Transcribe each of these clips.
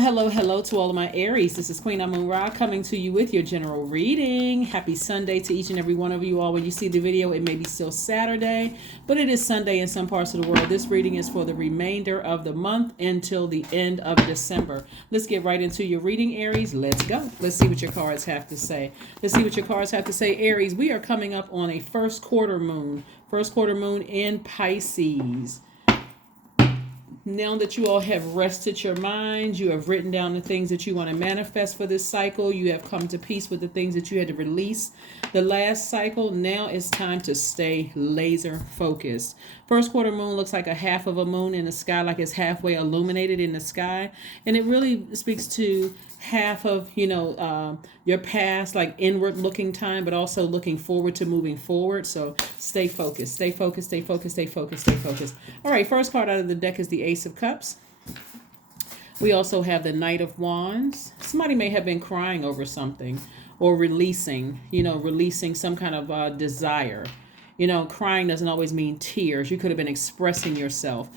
Hello to all of my Aries. This is Queen Amun Ra coming to you with your general reading. Happy Sunday to each and every one of you all. When you see the video, it may be still Saturday, but it is Sunday in some parts of the world. This reading is for the remainder of the month until the end of December. Let's get right into your reading, Aries. Let's go. Let's see what your cards have to say. Aries. We are coming up on a first quarter moon in Pisces. Now that you all have rested your minds, you have written down the things that you want to manifest for this cycle. You have come to peace with the things that you had to release the last cycle. Now it's time to stay laser focused. First quarter moon looks like a half of a moon in the sky, like it's halfway illuminated in the sky. And it really speaks to half of, your past, like inward looking time, but also looking forward to moving forward. So stay focused, stay focused, stay focused, stay focused, stay focused. All right, first card out of the deck is the Ace of Cups. We also have the Knight of Wands. Somebody may have been crying over something or releasing some kind of desire. Crying doesn't always mean tears. You could have been expressing yourself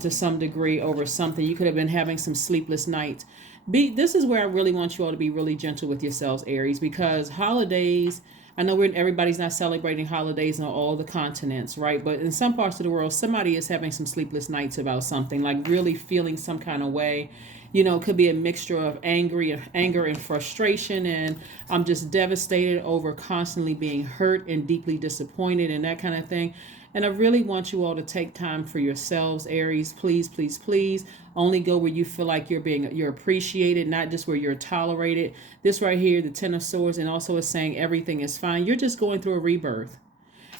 to some degree over something. You could have been having some sleepless nights. This is where I really want you all to be really gentle with yourselves, Aries, because holidays, I know everybody's not celebrating holidays on all the continents, right? But in some parts of the world, somebody is having some sleepless nights about something, like really feeling some kind of way. It could be a mixture of anger and frustration, and I'm just devastated over constantly being hurt and deeply disappointed and that kind of thing. And I really want you all to take time for yourselves, Aries. Please, please, please. Only go where you feel like you're appreciated, not just where you're tolerated. This right here, the Ten of Swords, and also is saying everything is fine. You're just going through a rebirth.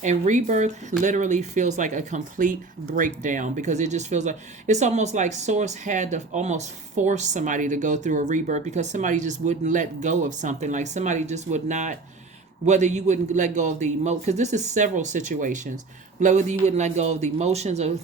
And rebirth literally feels like a complete breakdown, because it just feels like it's almost like Source had to almost force somebody to go through a rebirth, because somebody just wouldn't let go of something. Like somebody just would not, whether you wouldn't let go of the emotion, because this is several situations, whether you wouldn't let go of the emotions of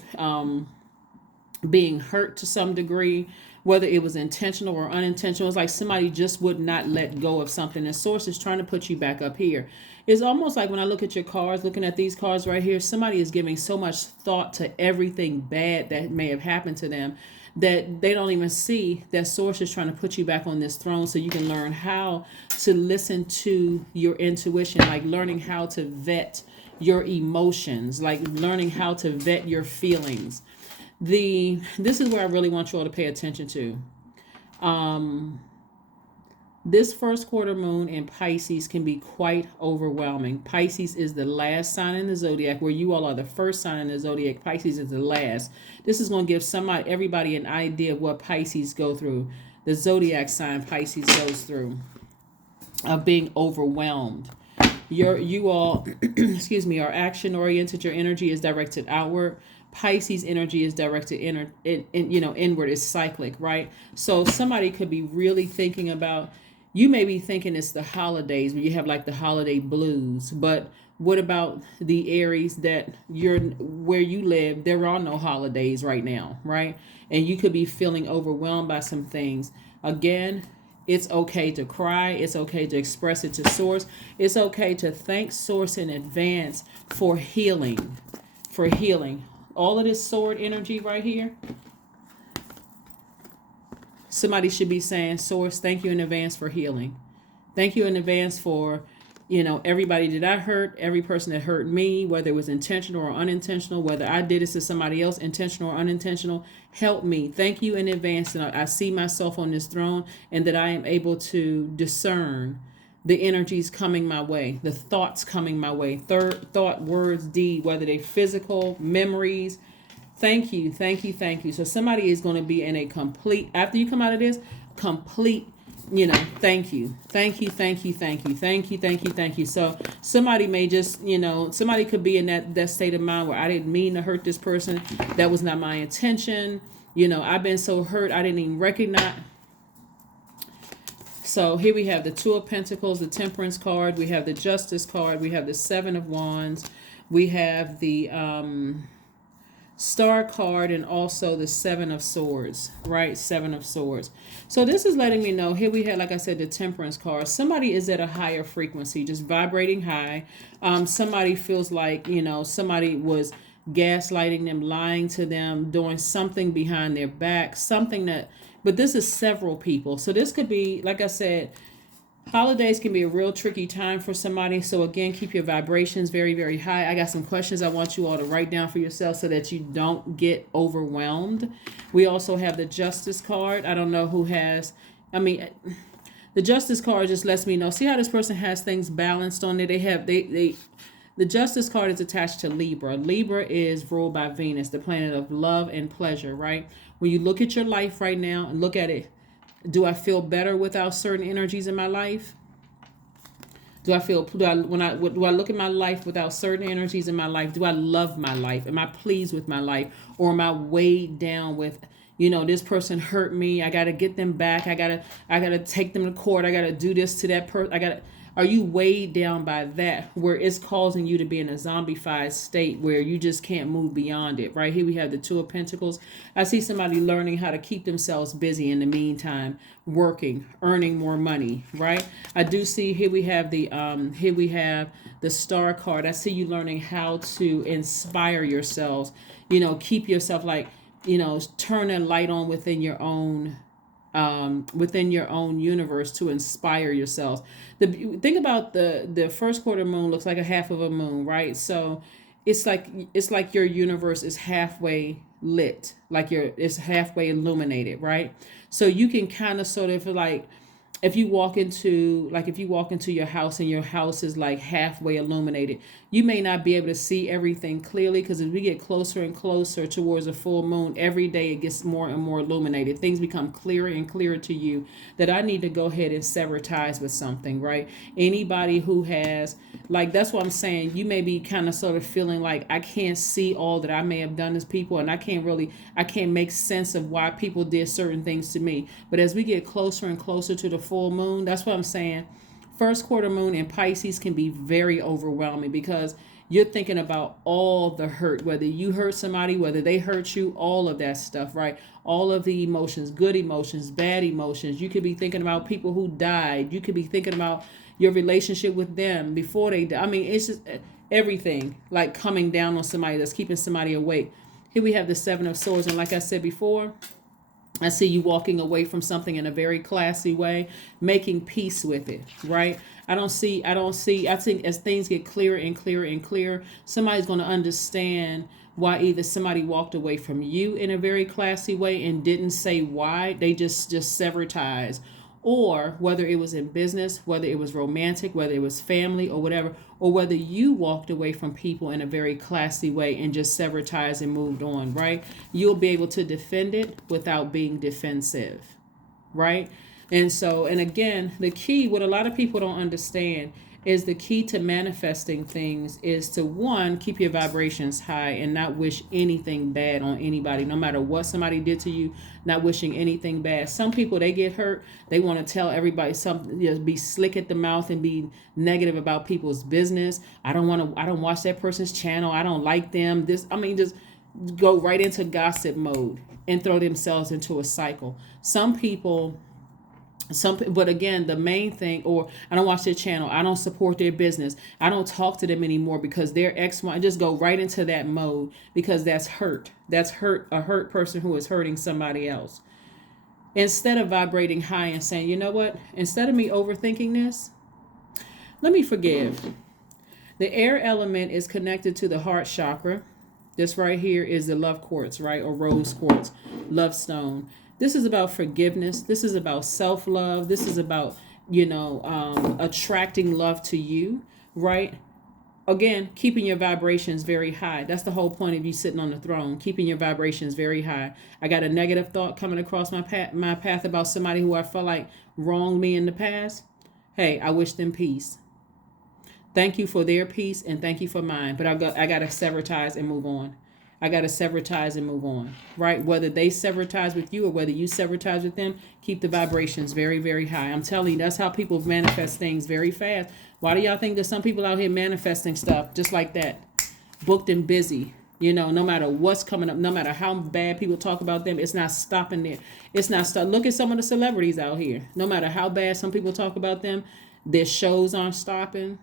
being hurt to some degree, whether it was intentional or unintentional. It's like somebody just would not let go of something. And Source is trying to put you back up here. It's almost like when I look at your cards, looking at these cards right here, somebody is giving so much thought to everything bad that may have happened to them that they don't even see that Source is trying to put you back on this throne so you can learn how to listen to your intuition, like learning how to vet your emotions, like learning how to vet your feelings. This is where I really want you all to pay attention to. This first quarter moon in Pisces can be quite overwhelming. Pisces is the last sign in the zodiac, where you all are the first sign in the zodiac. Pisces is the last. This is going to give everybody an idea of what Pisces go through. The zodiac sign Pisces goes through of being overwhelmed. You all, excuse me, are action oriented. Your energy is directed outward. Pisces energy is directed inward, is cyclic, right? So somebody could be really thinking about, you may be thinking it's the holidays when you have like the holiday blues, but what about the Aries that where you live, there are no holidays right now, right? And you could be feeling overwhelmed by some things. Again, it's okay to cry. It's okay to express it to Source. It's okay to thank Source in advance for healing, All of this sword energy right here, somebody should be saying, Source, thank you in advance for healing. Thank you in advance for, everybody that I hurt, every person that hurt me, whether it was intentional or unintentional, whether I did this to somebody else, intentional or unintentional, help me. Thank you in advance. And I see myself on this throne, and that I am able to discern the energies coming my way, the thoughts coming my way, thought, words, deed, whether they physical, memories. Thank you, thank you, thank you. So somebody is going to be in a complete, after you come out of this, complete, thank you, thank you, thank you, thank you, thank you, thank you, thank you. So somebody may just, somebody could be in that state of mind where I didn't mean to hurt this person. That was not my intention. I've been so hurt, I didn't even recognize. So here we have the Two of Pentacles, the Temperance card. We have the Justice card. We have the Seven of Wands. We have the Star card, and also the Seven of Swords, right? Seven of Swords. So this is letting me know, here we have, like I said, the Temperance card. Somebody is at a higher frequency, just vibrating high. Somebody feels like, somebody was gaslighting them, lying to them, doing something behind their back, something that But this is several people. So this could be, like I said, holidays can be a real tricky time for somebody. So again, keep your vibrations very, very high. I got some questions I want you all to write down for yourself so that you don't get overwhelmed. We also have the Justice card. I don't know who has, the Justice card just lets me know. See how this person has things balanced on there? The Justice card is attached to Libra. Libra is ruled by Venus, the planet of love and pleasure, right? When you look at your life right now and look at it, do I feel better without certain energies in my life? Do I look at my life without certain energies in my life? Do I love my life? Am I pleased with my life? Or am I weighed down with, this person hurt me. I got to get them back. I got to take them to court. I got to do this to that person. Are you weighed down by that where it's causing you to be in a zombified state where you just can't move beyond it, right? Here we have the Two of Pentacles. I see somebody learning how to keep themselves busy in the meantime, working, earning more money, right? I do see here we have the Star card. I see you learning how to inspire yourselves, keep yourself turn a light on within your own universe to inspire yourselves. Think about the first quarter moon looks like a half of a moon, right? So it's like your universe is halfway lit, it's halfway illuminated, right? So you can kind of sort of if you walk into your house and your house is like halfway illuminated, you may not be able to see everything clearly, because as we get closer and closer towards a full moon, every day it gets more and more illuminated. Things become clearer and clearer to you that I need to go ahead and sever ties with something, right? Anybody who has, that's what I'm saying. You may be kind of sort of feeling like I can't see all that I may have done as people, and I can't make sense of why people did certain things to me. But as we get closer and closer to the full moon, that's what I'm saying. First quarter moon in Pisces can be very overwhelming, because you're thinking about all the hurt, whether you hurt somebody, whether they hurt you, all of that stuff, right? All of the emotions, good emotions, bad emotions. You could be thinking about people who died. You could be thinking about your relationship with them before they died. It's just everything coming down on somebody that's keeping somebody awake. Here we have the Seven of Swords. And like I said before, I see you walking away from something in a very classy way, making peace with it, right? I think as things get clearer and clearer and clearer, somebody's going to understand why either somebody walked away from you in a very classy way and didn't say why, they just severed ties, or whether it was in business, whether it was romantic, whether it was family or whatever, or whether you walked away from people in a very classy way and just severed ties and moved on, right? You'll be able to defend it without being defensive, right? And again, the key, what a lot of people don't understand, is the key to manifesting things is to, one, keep your vibrations high and not wish anything bad on anybody, no matter what somebody did to you, not wishing anything bad. Some people, they get hurt, they want to tell everybody something, be slick at the mouth and be negative about people's business. I don't watch that person's channel. I don't like them. Just go right into gossip mode and throw themselves into a cycle. But again, the main thing, or I don't watch their channel, I don't support their business, I don't talk to them anymore because they're X1. Just go right into that mode, because that's hurt. That's a hurt person who is hurting somebody else. Instead of vibrating high and saying, you know what, instead of me overthinking this, let me forgive. The air element is connected to the heart chakra. This right here is the love quartz, right? Or rose quartz, love stone. This is about forgiveness. This is about self-love. This is about, attracting love to you, right? Again, keeping your vibrations very high. That's the whole point of you sitting on the throne, keeping your vibrations very high. I got a negative thought coming across my path about somebody who I felt like wronged me in the past. Hey, I wish them peace. Thank you for their peace and thank you for mine. But I got to sever ties and move on. Right? Whether they sever ties with you or whether you sever ties with them, keep the vibrations very, very high. I'm telling you, that's how people manifest things very fast. Why do y'all think there's some people out here manifesting stuff just like that? Booked and busy. No matter what's coming up, no matter how bad people talk about them, it's not stopping there. Look at some of the celebrities out here. No matter how bad some people talk about them, their shows aren't stopping.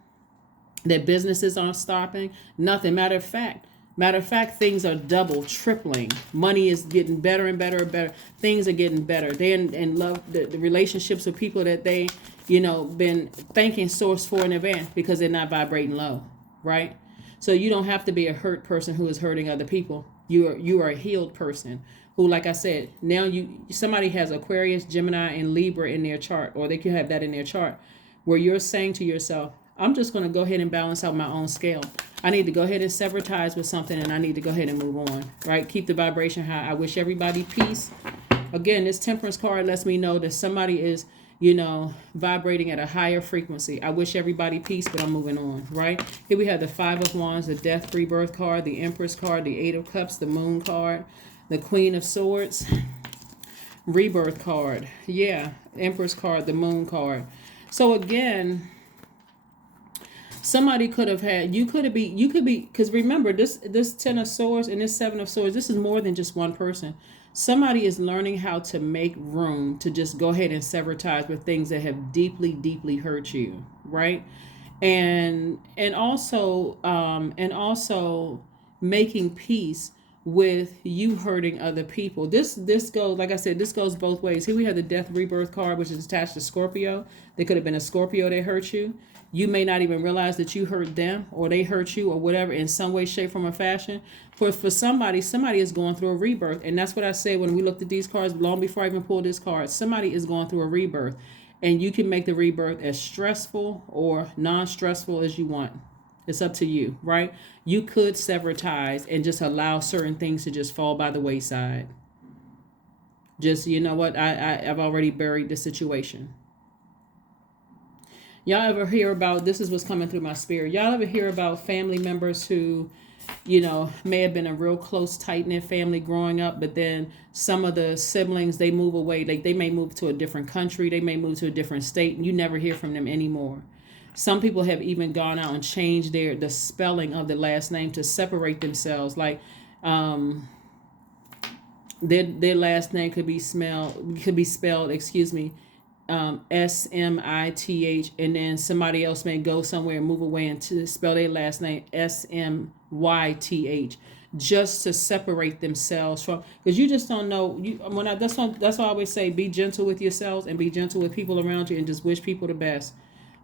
Their businesses aren't stopping. Nothing. Matter of fact, Matter of fact, things are double, tripling. Money is getting better and better and better. Things are getting better. They're in love, the relationships with people that they, been thanking source for in advance because they're not vibrating low, right? So you don't have to be a hurt person who is hurting other people. You are a healed person who, like I said, now somebody has Aquarius, Gemini, and Libra in their chart, or they could have that in their chart, where you're saying to yourself, I'm just going to go ahead and balance out my own scale. I need to go ahead and sever ties with something, and I need to go ahead and move on, right? Keep the vibration high. I wish everybody peace. Again, this Temperance card lets me know that somebody is, vibrating at a higher frequency. I wish everybody peace, but I'm moving on, right? Here we have the Five of Wands, the Death Rebirth card, the Empress card, the Eight of Cups, the Moon card, the Queen of Swords, Rebirth card. Yeah, Empress card, the Moon card. So again, somebody could be, because remember, this Ten of Swords and this Seven of Swords, this is more than just one person. Somebody is learning how to make room to just go ahead and sever ties with things that have deeply, deeply hurt you, right? And also making peace with you hurting other people. This goes, like I said, this goes both ways. Here we have the Death Rebirth card, which is attached to Scorpio. They could have been a Scorpio that hurt you. You may not even realize that you hurt them, or they hurt you, or whatever, in some way, shape, form, or fashion. For somebody is going through a rebirth. And that's what I said when we looked at these cards, long before I even pulled this card. Somebody is going through a rebirth. And you can make the rebirth as stressful or non-stressful as you want. It's up to you, right? You could sever ties and just allow certain things to just fall by the wayside. Just, you know what? I've already buried the situation. Y'all ever hear about, this is what's coming through my spirit, y'all ever hear about family members who, may have been a real close, tight-knit family growing up, but then some of the siblings, they move away. Like, they may move to a different country, they may move to a different state, and you never hear from them anymore. Some people have even gone out and changed the spelling of the last name to separate themselves. Like, their last name could be spelled, SMITH, and then somebody else may go somewhere and move away and to spell their last name SMYTH, just to separate themselves from, because you just don't know. That's why I always say, be gentle with yourselves and be gentle with people around you, and just wish people the best,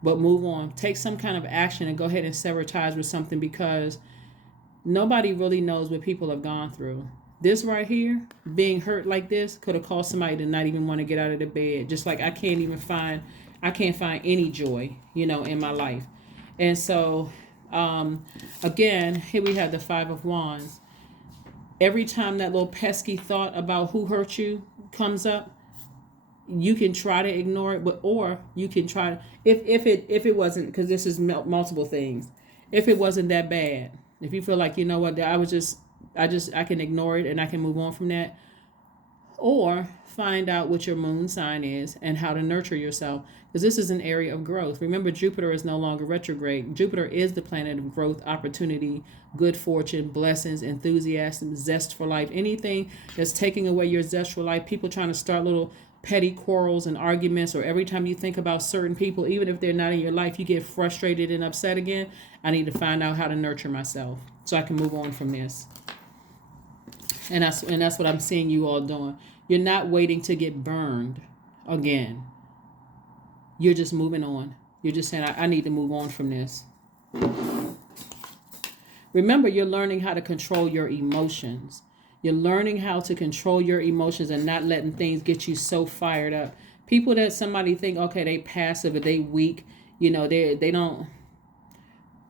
but move on. Take some kind of action and go ahead and sever ties with something, because nobody really knows what people have gone through. This right here, being hurt like this, could have caused somebody to not even want to get out of the bed. Just like I can't find any joy, in my life. And so, again, here we have the Five of Wands. Every time that little pesky thought about who hurt you comes up, you can try to ignore it, or you can try to, if it wasn't, because this is multiple things. If it wasn't that bad, if you feel like, you know what, I can ignore it and I can move on from that. Or find out what your moon sign is and how to nurture yourself, because this is an area of growth. Remember, Jupiter is no longer retrograde. Jupiter is the planet of growth, opportunity, good fortune, blessings, enthusiasm, zest for life. Anything that's taking away your zest for life, people trying to start little petty quarrels and arguments, or every time you think about certain people, even if they're not in your life, you get frustrated and upset again. I need to find out how to nurture myself so I can move on from this. And that's what I'm seeing you all doing. You're not waiting to get burned again. You're just moving on. You're just saying, I need to move on from this. Remember, you're learning how to control your emotions. You're learning how to control your emotions and not letting things get you so fired up. People that somebody think, okay, they passive or they weak, they don't,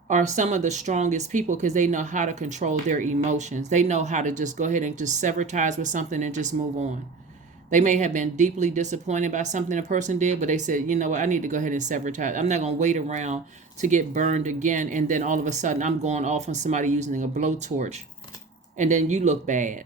are some of the strongest people, because they know how to control their emotions. They know how to just go ahead and just sever ties with something and just move on. They may have been deeply disappointed by something a person did, but they said, you know what, I need to go ahead and sever ties. I'm not going to wait around to get burned again, and then all of a sudden I'm going off on somebody using a blowtorch, and then you look bad.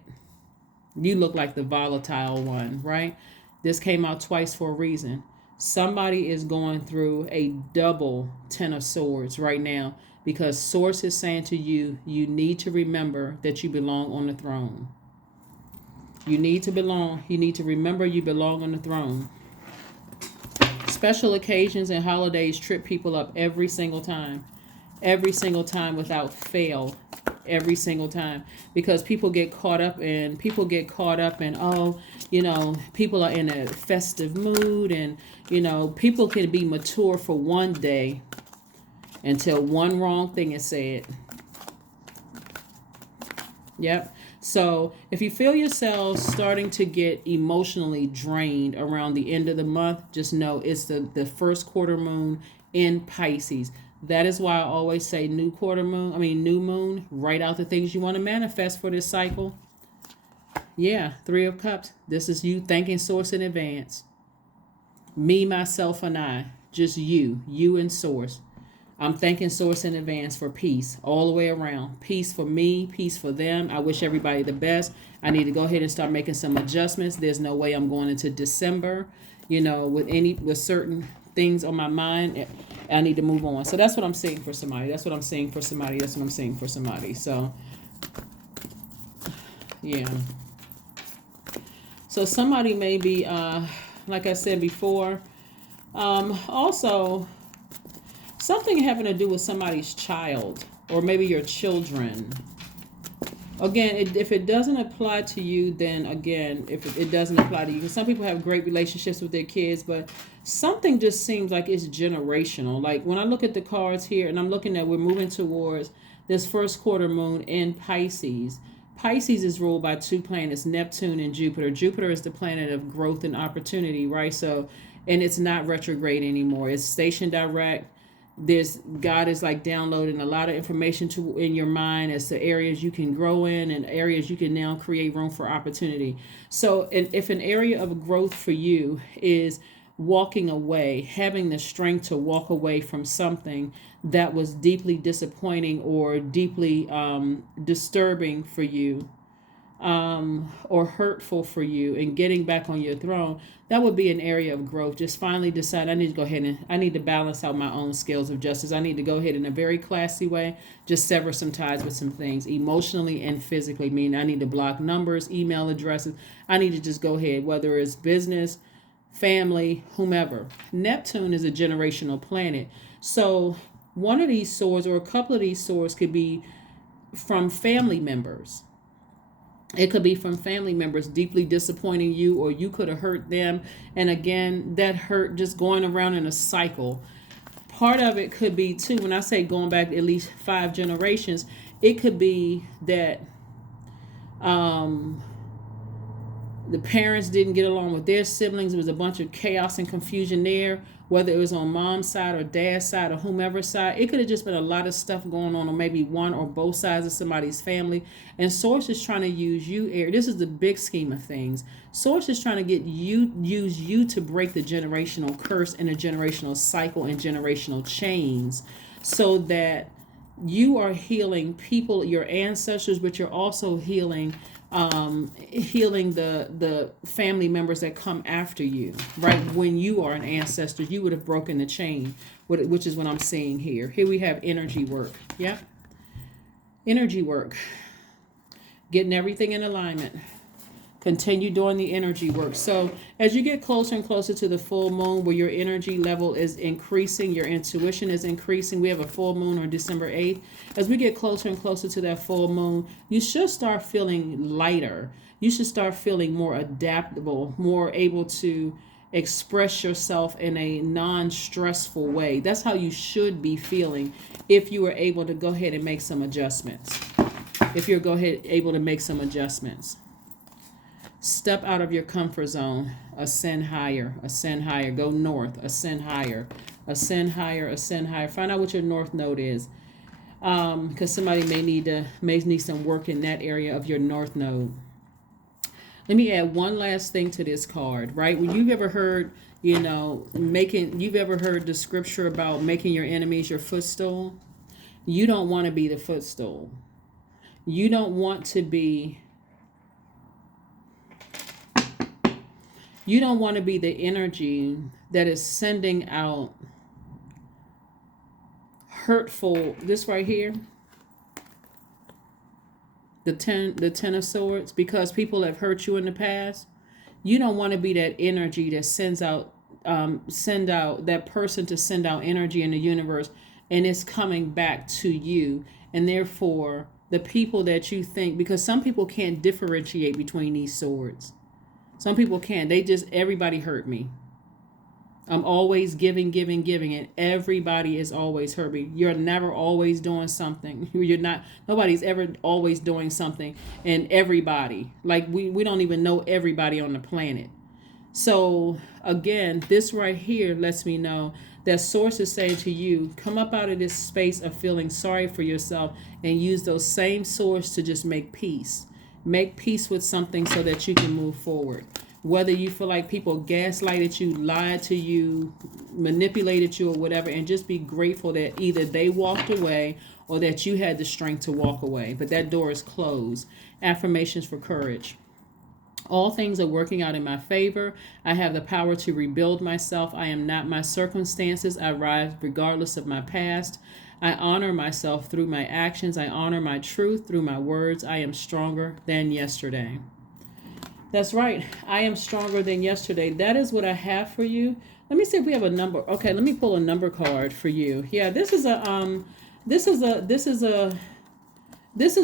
You look like the volatile one, right? This came out twice for a reason. Somebody is going through a double Ten of Swords right now, because Source is saying to you, you need to remember that you belong on the throne. You need to belong. You need to remember you belong on the throne. Special occasions and holidays trip people up every single time. Every single time without fail. every single time, because people get caught up in oh, people are in a festive mood, and people can be mature for one day until one wrong thing is said. Yep. So if you feel yourself starting to get emotionally drained around the end of the month, just know it's the first quarter moon in Pisces. That is why I always say new moon, write out the things you want to manifest for this cycle. Yeah, 3 of Cups. This is you thanking Source in advance. Me, myself, and I. Just you and Source. I'm thanking Source in advance for peace all the way around. Peace for me, peace for them. I wish everybody the best. I need to go ahead and start making some adjustments. There's no way I'm going into December, with certain things on my mind. I need to move on. So that's what I'm saying for somebody. So, yeah. So somebody may be, like I said before, also something having to do with somebody's child, or maybe your children. Again, if it doesn't apply to you, then again, if it doesn't apply to you, some people have great relationships with their kids, but something just seems like it's generational. Like when I look at the cards here, and I'm looking at, we're moving towards this first quarter moon in Pisces. Pisces is ruled by 2 planets, Neptune and Jupiter. Jupiter is the planet of growth and opportunity, right? So, and it's not retrograde anymore. It's stationed direct. God is like downloading a lot of information in your mind as to areas you can grow in and areas you can now create room for opportunity. So if an area of growth for you is walking away, having the strength to walk away from something that was deeply disappointing or deeply disturbing for you, or hurtful for you, and getting back on your throne, that would be an area of growth. Just finally decide, I need to go ahead and I need to balance out my own scales of justice. I need to go ahead in a very classy way, just sever some ties with some things emotionally and physically. Meaning I need to block numbers, email addresses. I need to just go ahead, whether it's business, family, whomever. Neptune is a generational planet. So one of these swords, or a couple of these swords, could be from family members. It could be from family members deeply disappointing you, or you could have hurt them. And again, that hurt just going around in a cycle. Part of it could be too, when I say going back at least 5 generations, it could be that the parents didn't get along with their siblings. There was a bunch of chaos and confusion there, whether it was on mom's side or dad's side or whomever's side. It could have just been a lot of stuff going on maybe one or both sides of somebody's family. And Source is trying to use you, Aries. This is the big scheme of things. Source is trying to use you to break the generational curse and the generational cycle and generational chains, so that you are healing people, your ancestors, but you're also healing the family members that come after you, right? When you are an ancestor, you would have broken the chain, which is what I'm seeing here. Here we have energy work. Yeah. Energy work. Getting everything in alignment. Continue doing the energy work. So as you get closer and closer to the full moon, where your energy level is increasing, your intuition is increasing. We have a full moon on December 8th. As we get closer and closer to that full moon, you should start feeling lighter. You should start feeling more adaptable, more able to express yourself in a non-stressful way. That's how you should be feeling if you were able to go ahead and make some adjustments. Able to make some adjustments. Step out of your comfort zone. Ascend higher. Ascend higher. Go north. Ascend higher. Ascend higher. Ascend higher. Find out what your north node is, because somebody may need some work in that area of your north node. Let me add one last thing to this card. Right? When you've ever heard, you've ever heard the scripture about making your enemies your footstool. You don't want to be the footstool. You don't want to be. You don't want to be the energy that is sending out hurtful, this right here, the 10 of swords, because people have hurt you in the past. You don't want to be that energy that send out that person to send out energy in the universe, and it's coming back to you. And therefore, the people that you think, because some people can't differentiate between these swords. Some people can't. They just, everybody hurt me. I'm always giving, and everybody is always hurt me. You're never always doing something. You're not, nobody's ever always doing something, and everybody, like we don't even know everybody on the planet. So again, this right here lets me know that source is saying to you, come up out of this space of feeling sorry for yourself and use those same swords to just make peace. Make peace with something so that you can move forward. Whether you feel like people gaslighted you, lied to you, manipulated you, or whatever, and just be grateful that either they walked away or that you had the strength to walk away. But that door is closed. Affirmations for courage. All things are working out in my favor. I have the power to rebuild myself. I am not my circumstances. I rise regardless of my past. I honor myself through my actions. I honor my truth through my words. I am stronger than yesterday. That's right. I am stronger than yesterday. That is what I have for you. Let me see if we have a number. Okay, let me pull a number card for you. Yeah, this is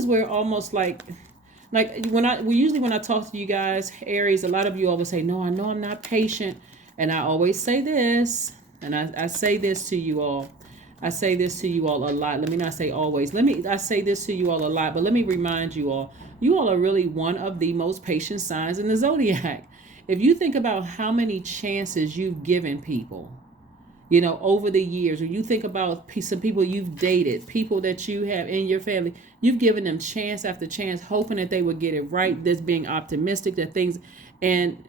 where almost like when I talk to you guys, Aries, a lot of you always say, no, I know I'm not patient. And I always say this, and I say this to you all. I say this to you all a lot. Let me not say always. I say this to you all a lot, but let me remind you all are really one of the most patient signs in the Zodiac. If you think about how many chances you've given people, over the years, or you think about some people you've dated, people that you have in your family, you've given them chance after chance, hoping that they would get it right. This being optimistic that things, and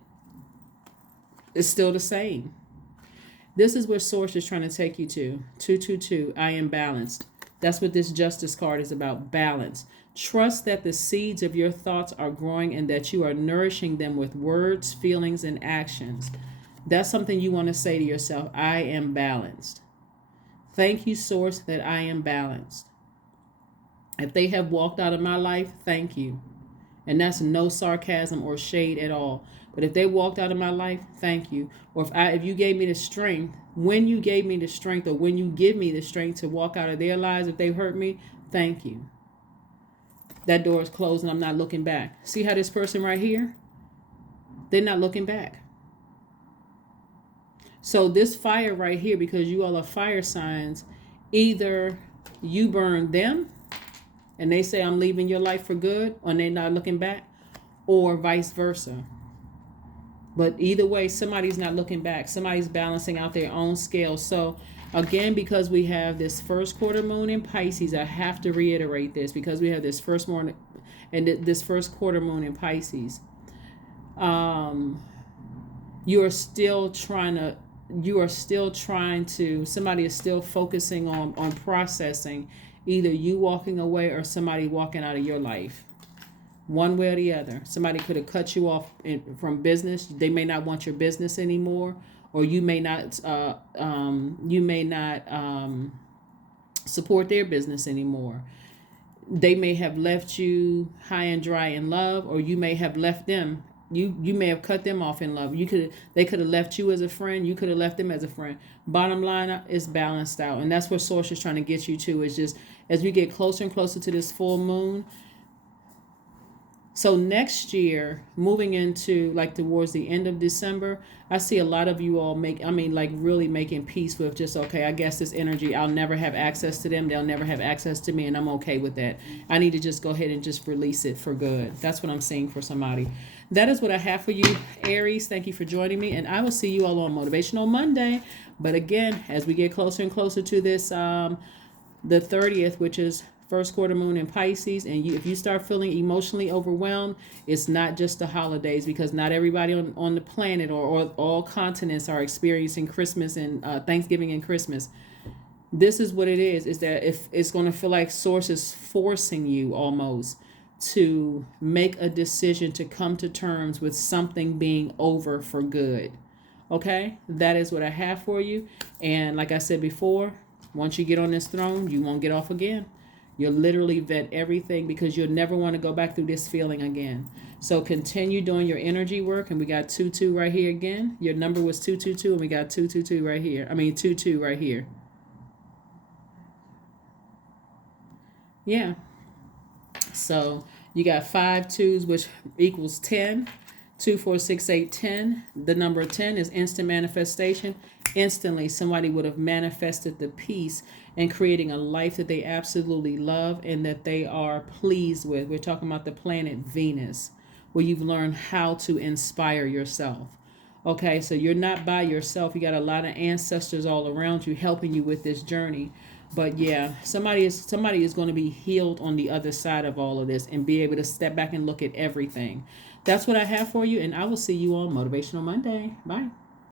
it's still the same. This is where Source is trying to take you to. 222, I am balanced. That's what this Justice card is about, balance. Trust that the seeds of your thoughts are growing and that you are nourishing them with words, feelings, and actions. That's something you want to say to yourself. I am balanced. Thank you, Source, that I am balanced. If they have walked out of my life, thank you. And that's no sarcasm or shade at all. But if they walked out of my life, thank you. Or if you gave me the strength, when you gave me the strength, or when you give me the strength to walk out of their lives, if they hurt me, thank you. That door is closed and I'm not looking back. See how this person right here? They're not looking back. So this fire right here, because you all are fire signs, either you burn them and they say, I'm leaving your life for good, or they're not looking back, or vice versa. But either way, somebody's not looking back. Somebody's balancing out their own scale. So again, because we have this first quarter moon in Pisces, I have to reiterate this, because we have this first morning and this first quarter moon in Pisces. You are still trying to, somebody is still focusing on processing either you walking away or somebody walking out of your life. One way or the other. Somebody could have cut you off from business. They may not want your business anymore, or you may not support their business anymore. They may have left you high and dry in love, or you may have left them. You may have cut them off in love. They could have left you as a friend. You could have left them as a friend. Bottom line is balanced out, and that's what Source is trying to get you to. Is just as we get closer and closer to this full moon. So next year, moving into like towards the end of December, I see a lot of you all really making peace with just, okay, I guess this energy, I'll never have access to them. They'll never have access to me, and I'm okay with that. I need to just go ahead and just release it for good. That's what I'm seeing for somebody. That is what I have for you, Aries. Thank you for joining me, and I will see you all on Motivational Monday. But again, as we get closer and closer to this, the 30th, which is first quarter moon in Pisces, and if you start feeling emotionally overwhelmed, it's not just the holidays, because not everybody on the planet or all continents are experiencing Christmas and Thanksgiving and Christmas. This is what it is that if it's going to feel like Source is forcing you almost to make a decision to come to terms with something being over for good. Okay, that is what I have for you. And like I said before, once you get on this throne, you won't get off again. You'll literally vet everything, because you'll never want to go back through this feeling again. So continue doing your energy work. And we got 22 right here again. Your number was 222, and we got 222 right here. 22 right here. Yeah. So you got 5 twos, which equals 10. 2, 4, 6, 8, 10. The number 10 is instant manifestation. Instantly, somebody would have manifested the peace and creating a life that they absolutely love and that they are pleased with. We're talking about the planet Venus, where you've learned how to inspire yourself. Okay, so you're not by yourself. You got a lot of ancestors all around you helping you with this journey. But yeah, somebody is going to be healed on the other side of all of this and be able to step back and look at everything. That's what I have for you, and I will see you on Motivational Monday. Bye.